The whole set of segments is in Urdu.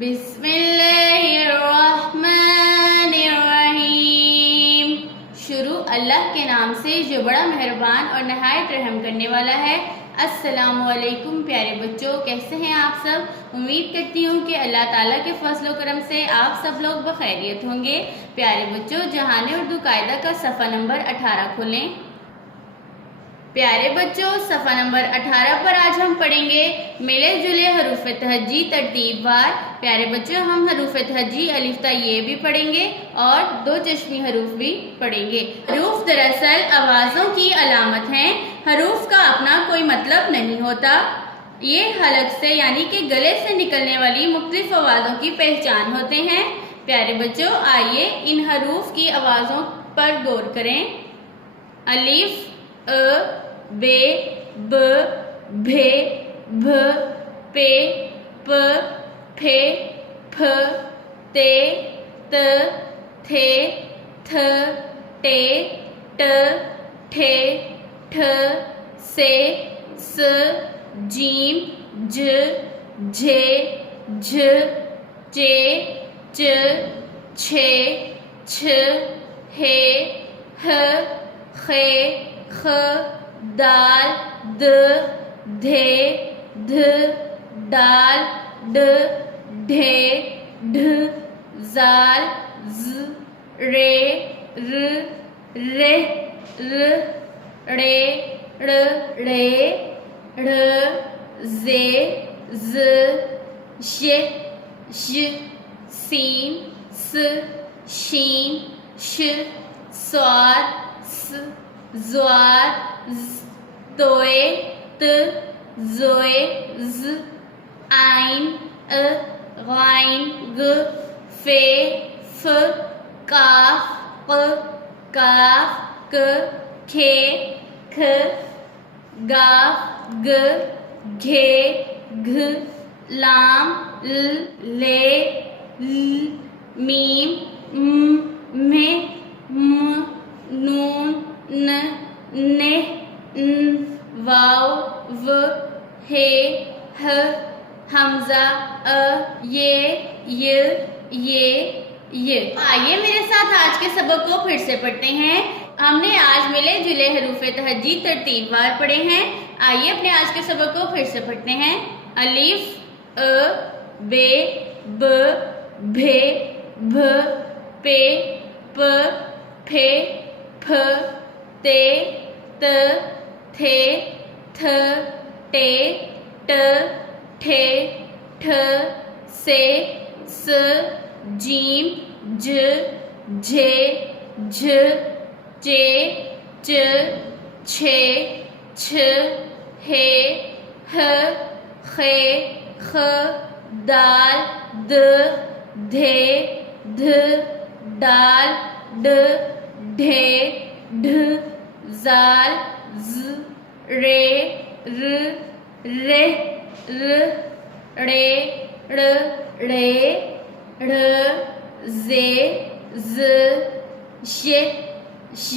بسم اللہ الرحمن الرحیم۔ شروع اللہ کے نام سے جو بڑا مہربان اور نہایت رحم کرنے والا ہے۔ السلام علیکم پیارے بچوں، کیسے ہیں آپ سب؟ امید کرتی ہوں کہ اللہ تعالیٰ کے فضل و کرم سے آپ سب لوگ بخیریت ہوں گے۔ پیارے بچوں، جہان اردو قاعدہ کا صفحہ نمبر 18 کھولیں۔ پیارے بچوں، صفحہ نمبر 18 پر آج ہم پڑھیں گے ملے جلے حروف تہجی ترتیب وار۔ پیارے بچوں، ہم حروف تہجی الف تا یہ بھی پڑھیں گے اور دو چشمی حروف بھی پڑھیں گے۔ حروف دراصل آوازوں کی علامت ہیں۔ حروف کا اپنا کوئی مطلب نہیں ہوتا، یہ حلق سے یعنی کہ گلے سے نکلنے والی مختلف آوازوں کی پہچان ہوتے ہیں۔ پیارے بچوں، آئیے ان حروف کی آوازوں پر غور کریں۔ الف، ا، ب، ب، ب، بھ، پ، پ، پھ، پھ، ت، ت، تھ، تھ، ٹ، ٹ، ٹھ، ٹھ، س، س، ج، ج، جھ، جھ، چ، چ، چھ، چھ، ہ، ہ، خ، خ، دال، د، دھ، دھ، ڈال، ڈ، ڈھ، ڈھ، زال، ز، ر، ر، ر، ر، ڑ، ڑ، ڑ، ڑ، ز، ز، ش، ش، س، س، ش، ش، صاد، س، زوار، ز، توئے، ت، زوئے، ز، عین، ا، غین، گ، ف، ف، کاف، ق، کاف، ک، کھ، کھ، گاف، گ، گھ، گھ، لام، ل، ل، میم، م، م، نون، ن، ن، واو، و، ہ، ہ، حمزہ، ا، ی، آئیے میرے ساتھ آج کے سبق کو پھر سے پڑھتے ہیں۔ ہم نے آج ملے جلے حروف تہجی ترتیب وار پڑھے ہیں۔ آئیے اپنے آج کے سبق کو پھر سے پڑھتے ہیں۔ الف، ا، ب، ب، بھ، بھ، پ، پ، پھ، پھ، ت، ت، تھ، تھ، ٹ، ٹ، ٹھ، ٹھ، س، س، ج، ج، جھ، جھ، چ، چ، چھ، چھ، ہ، ہ، خ، خ، دال، د، دھ، دھ، ڈال، ڈ، ڈھ، ڈھ، زال، ز، ر، ر، ر، ر، ڑ، ڑ، ڑ، ڑ، ز، ز، ش، ش،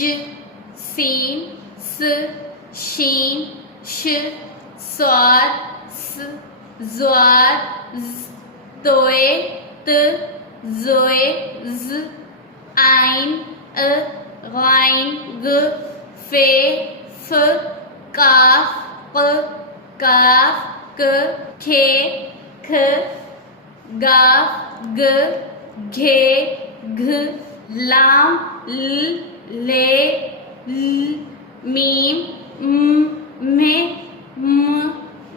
س، س، ش، ش، صاد، س، زوار، ز، توئے، ت، زوئے، ز، عین، ا، غین، گ، ف، ف، کاف، ق، کاف، ک، کھ، کھ، گاف، گ، گھ، گھ، لام، ل، میم، م،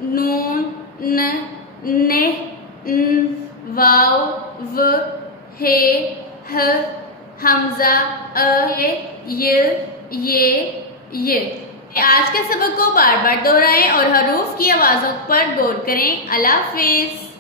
نون، ن، واو، و، ہ، ہ، حمزہ، ا، ی۔ آج کے سبق کو بار بار دہرائیں اور حروف کی آوازوں پر غور کریں۔ اللہ حافظ۔